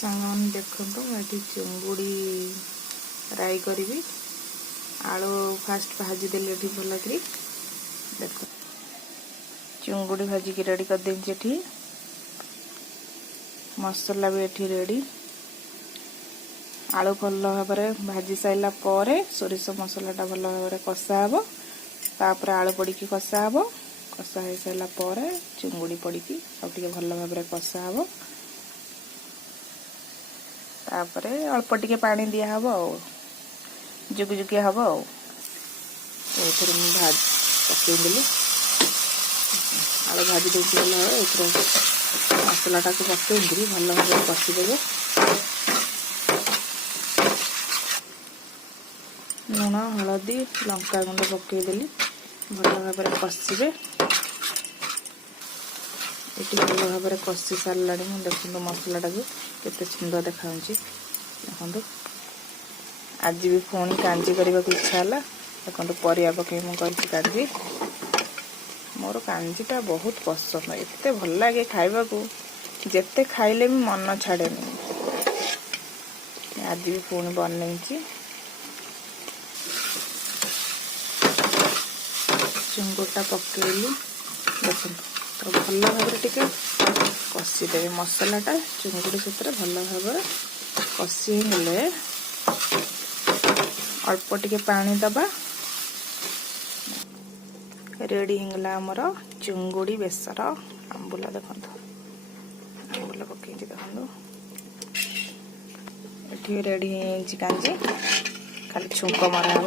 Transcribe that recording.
सांग देखो ये चिंगुड़ी राई करी आलू फास्ट भाजी देली भल कर देख चिंगुड़ी भाजी की रेडी कर देती मसला भी एठी रेडी आलू भल भाव भाजी साइला सोरिष मसलाटा भल भाव कषा हे तापर आलू पड़ी कषा हे कषा हो सारा चिंगुड़ी पड़ी सब टे भल भाव कषा हे तापर अल्प टिके पानी दिया हब जुगजुगिया हम पकईदेली आलू भाजी देती भल मसलाटा को पकईकरी भल भाव कषिदेवे लुण हलदी लंका गुंड पकईदेली भल भाव कषिबे ये भल भाव कषि सारा देखो मसलाटा को केते सुंदर देखा देखो आज भी पुणी कांजी करने को इच्छा है देखो परिया पकई मुझे मोर कांजीटा बहुत पसंद एते भल लगे खाइबा को जेते खाइले भी मन छाड़े आज भी पुणी बनई चिंगुड़ा पकईली देखो तो भल भाव टिके कषिदेवे मसलाटा चिंगुड़ी सहित भल भाव कषिगले अल्प टिके पानी दबा रेडी होगला आमर चिंगुड़ी बेसर आंबुला देखो आंबुला पकई देखो ये रेडी कांजी खाली छुंक मरा हम।